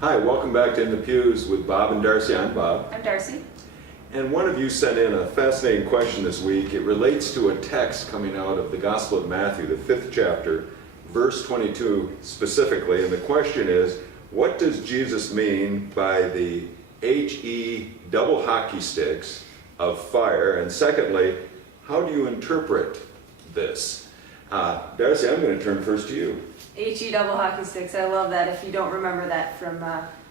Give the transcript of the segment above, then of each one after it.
Hi, welcome back to In the Pews with Bob and Darcy. I'm Bob. I'm Darcy. And one of you sent in a fascinating question this week. It relates to a text coming out of the Gospel of Matthew, the 5th chapter, verse 22 specifically. And the question is, what does Jesus mean by the H-E double hockey sticks of fire? And secondly, how do you interpret this? Darcy, I'm going to turn first to you. H-E double hockey sticks. I love that. If you don't remember that from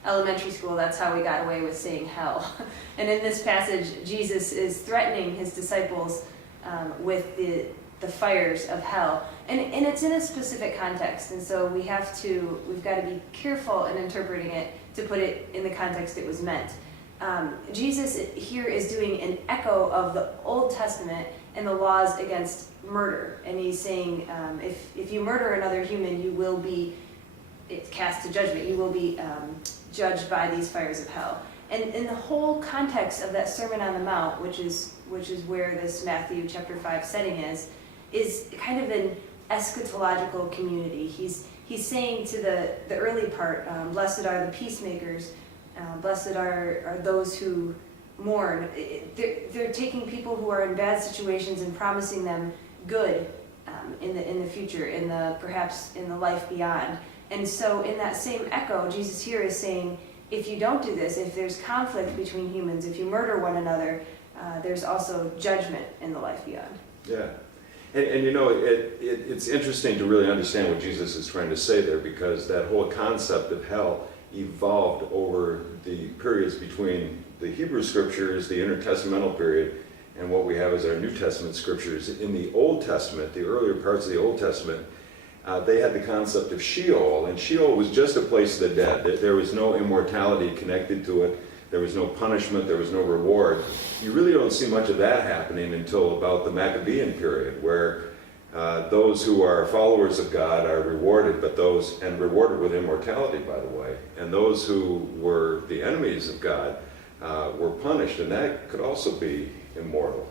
elementary school, that's how we got away with saying hell. And in this passage, Jesus is threatening his disciples with the fires of hell. And it's in a specific context. And so we've got to be careful in interpreting it to put it in the context it was meant. Jesus here is doing an echo of the Old Testament and the laws against murder. And he's saying, if you murder another human, you will be cast to judgment. You will be judged by these fires of hell. And in the whole context of that Sermon on the Mount, which is where this Matthew chapter 5 setting is kind of an eschatological community. He's saying to the early part, blessed are the peacemakers, blessed are those who mourn. They're taking people who are in bad situations and promising them good in the future, perhaps in the life beyond. And so in that same echo, Jesus here is saying, if you don't do this, if there's conflict between humans, if you murder one another, there's also judgment in the life beyond. Yeah. And you know, it's interesting to really understand what Jesus is trying to say there, because that whole concept of hell evolved over the periods between the Hebrew scriptures, the intertestamental period, and what we have as our New Testament scriptures. In the Old Testament, the earlier parts of the Old Testament, they had the concept of Sheol, and Sheol was just a place of the dead. There was no immortality connected to it. There was no punishment. There was no reward. You really don't see much of that happening until about the Maccabean period, where those who are followers of God are rewarded, and rewarded with immortality, by the way. And those who were the enemies of God were punished, and that could also be immortal.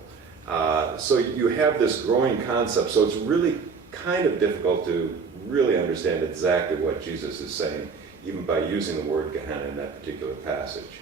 So you have this growing concept. So it's really kind of difficult to really understand exactly what Jesus is saying, even by using the word Gehenna in that particular passage.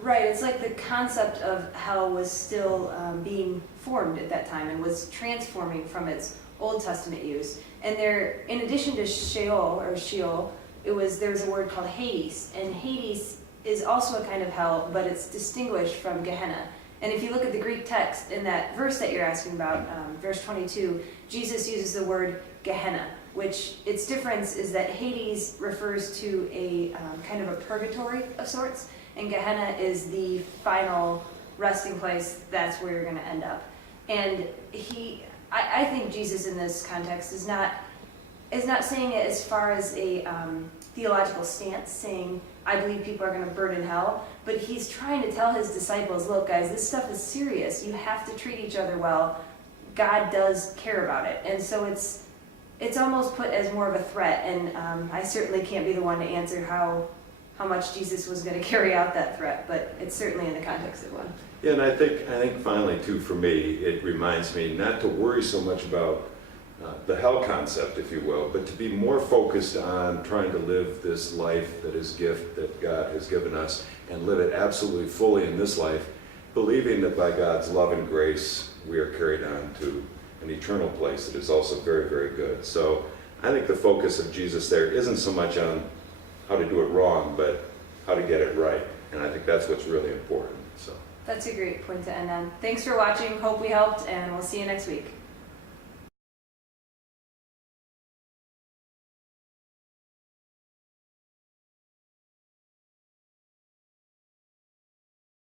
Right, it's like the concept of hell was still being formed at that time and was transforming from its Old Testament use. And there, in addition to Sheol, there was a word called Hades. And Hades is also a kind of hell, but it's distinguished from Gehenna. And if you look at the Greek text in that verse that you're asking about, verse 22, Jesus uses the word Gehenna, which its difference is that Hades refers to a kind of a purgatory of sorts, and Gehenna is the final resting place. That's where you're going to end up. And I think Jesus in this context is not saying it as far as a theological stance, saying, I believe people are going to burn in hell, but he's trying to tell his disciples, look guys, this stuff is serious. You have to treat each other well. God does care about it. And so it's almost put as more of a threat, and I certainly can't be the one to answer how much Jesus was going to carry out that threat, but it's certainly in the context of one. Yeah, and I think finally too, for me, it reminds me not to worry so much about the hell concept, if you will, but to be more focused on trying to live this life that is gift that God has given us, and live it absolutely fully in this life, believing that by God's love and grace we are carried on to an eternal place that is also very, very good. So I think the focus of Jesus there isn't so much on how to do it wrong, but how to get it right. And I think that's what's really important. So that's a great point to end on. Thanks for watching. Hope we helped, and we'll see you next week.